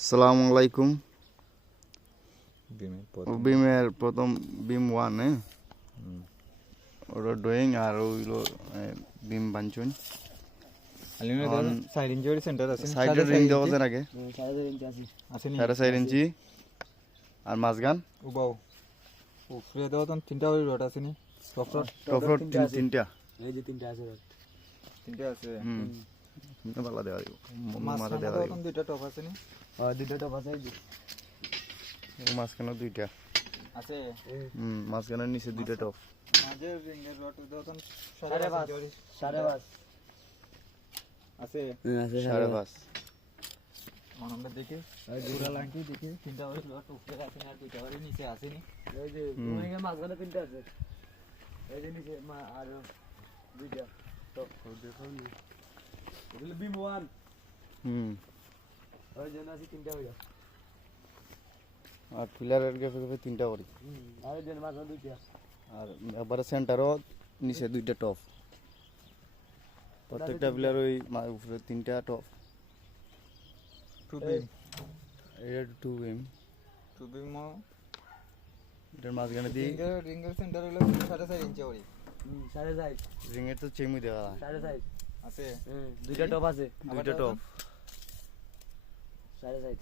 আসসালামু আলাইকুম। বিমের প্রথম বিম 1 ওটা ড্রয়িং আর ওইগুলো বিম বাঞ্চুন সাইড ইঞ্চি সেন্টার আছে সাইডের রিং দেওয়া আছে নাকি 4.5 ইঞ্চি আর মাঝখান উবাও উপরে দেওয়া তো তিনটা ওই রড আছে নি টপ রড তিনটা এই যে তিনটা আছে রড তিনটা আছে ভালো দেওয়া মাঝখানে দেওয়া তো দুইটা টপ আছে নি দুইটা টপ আছে এই যে মাঝখানে দুইটা আছে মাঝখানের নিচে দুইটা টপ মাঝে রিংয়ের রড দেওয়া তো 5.5 আছে 5.5 আমরা দেখি পুরা লাইনটি দেখি তিনটা ওই রড উপরে আছে আর দুইটা ওই নিচে আছে নি এই যে ওইখানে মাঝখানে তিনটা আছে এই যে নিচে আর দুইটা টপ দেখো নি এগুলো বিম 1 ওই জন্য আছে তিনটা হইয়া আর পিলারের গেফে গেফে তিনটা করি আর এই যে মাঝখানে দুইটা আর একবারে সেন্টারও নিচে দুইটা টপ প্রত্যেকটা পিলার ওই উপরে তিনটা টপ টু বিম এটা 2 বিম এটার মাঝখানে দিয়ে রিংয়ের সেন্টার হলো 4.5 ইঞ্চি ওই 4.5 রিংয়ের তো চেমু দেওয়া 4.5 আছে দুইটা টপ আছে দুইটা টপ 4.5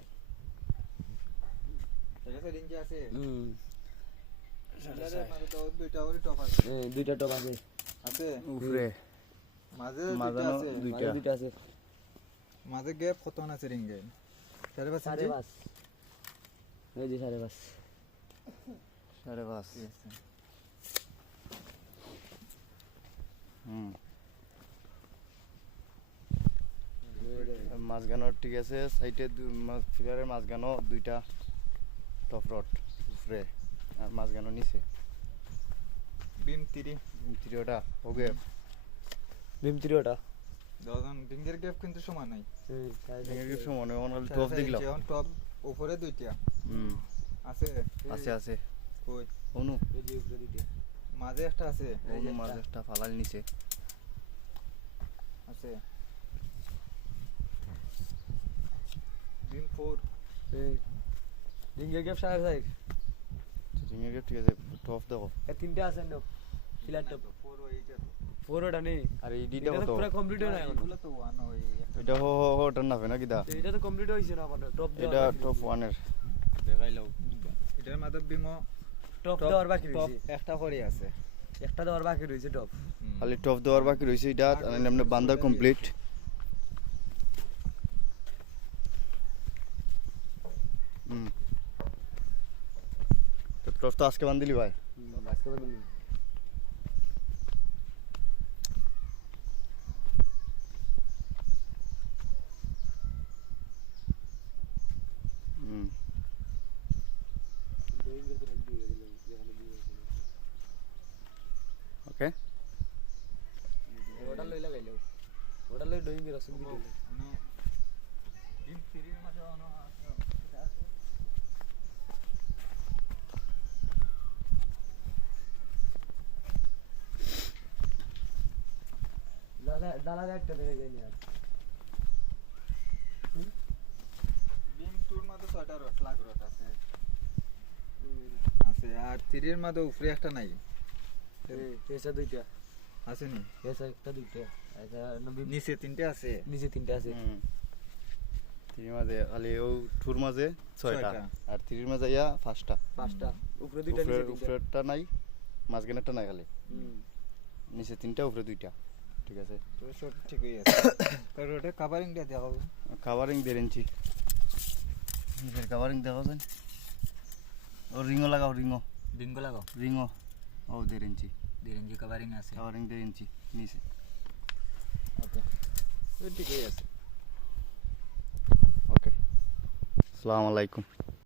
4.5 ইঞ্চি আছে সাড়ে মাঝে তো দুইটা ওই টপ আছে দুইটা টপ আছে আছে উপরে মাঝে মাঝানো দুইটা আছে দুইটা দুইটা আছে মাঝে গ্যাপ কত আছে রিংয়ে 4.5 ইঞ্চি 5.5 এই যে 5.5 5.5 মাঝখানো ঠিক আছে সাইডে ফিলারের মাঝখানো দুইটা টপ রড উপরে আর মাঝখানো নিচে বিম 3 তিরিওটা ওকে বিম 3টা দজন রিংয়ের গ্যাপ কিন্তু সমান নাই রিংয়ের কিছু মনে হয় টপ দেখলাম এখন টপ উপরে দুইটা আছে আছে আছে কই অনু এই যে উপরে দুইটা মাঝে একটা আছে অনু মাঝে একটা ফালাল নিচে আছে বিম 4 এই রিংয়ের গ্যাপ 5.5 রিংয়ের গেট ঠিক আছে টপ দেখো এই তিনটা আছে নো পিলার টপ 4 ওইটা 4টা নেই আর এই এটা ডিটা তো কত পুরো কমপ্লিট হয় না এখন এগুলো তো ওয়ান ওই এটা হো হো হো টান না না কিদা এটা তো কমপ্লিট হইছে না আমাদের টপ এটা টপ 1 এর দেখাইলাও এটার মাঝে বিমো টপ দেওয়ার বাকি টপ রইছে একটা করে আছে একটা দেওয়ার বাকি রইছে টপ খালি টপ দেওয়ার বাকি রইছে এটা এমনি বান্দা কমপ্লিট টপ তো আজকে বান্দিলি ভাই আজকে বলি ওকে ওটা লই লাগাইলো ওটা লই ডইং এর রসুন দিতে মানে বিম 3 এর মাঝে অন আছে দালা একটা দেখে যায়নি আর বিম 2 এর মাঝে 6টা রড লাগ রড আছে আছে আর 3 এর মাঝে উপরে একটা নাই এসা দুইটা আছে নি এসা একটা দুইটা এসা নবী নিচে তিনটে আছে নিচে তিনটা আছে থ্রির মাঝে খালি ও টুর মাঝে 6টা আর থ্রির মাঝে ইয়া 5টা পাঁচটা উপরে দুইটা নিচে তিনটা উপরেরটা নাই মাঝখানেরটা নাই খালি নিচে 3টা উপরে 2টা ঠিক আছে তো সব ঠিকই আছে তার ওটা কভারিং দিয়ে দেখাও কাভারিং 1.5 ইঞ্চি নিচের কাভারিং দেখাও যান ও রিংও লাগাও ডিঙ্গো লাগাও রিংও ও 1.5 ইঞ্চি 1.5 ইঞ্চি কভারিং আছে কাভারিং 1.5 ইঞ্চি নিচে ওকে তো ঠিকই আছে ওকে আসসালামু আলাইকুম।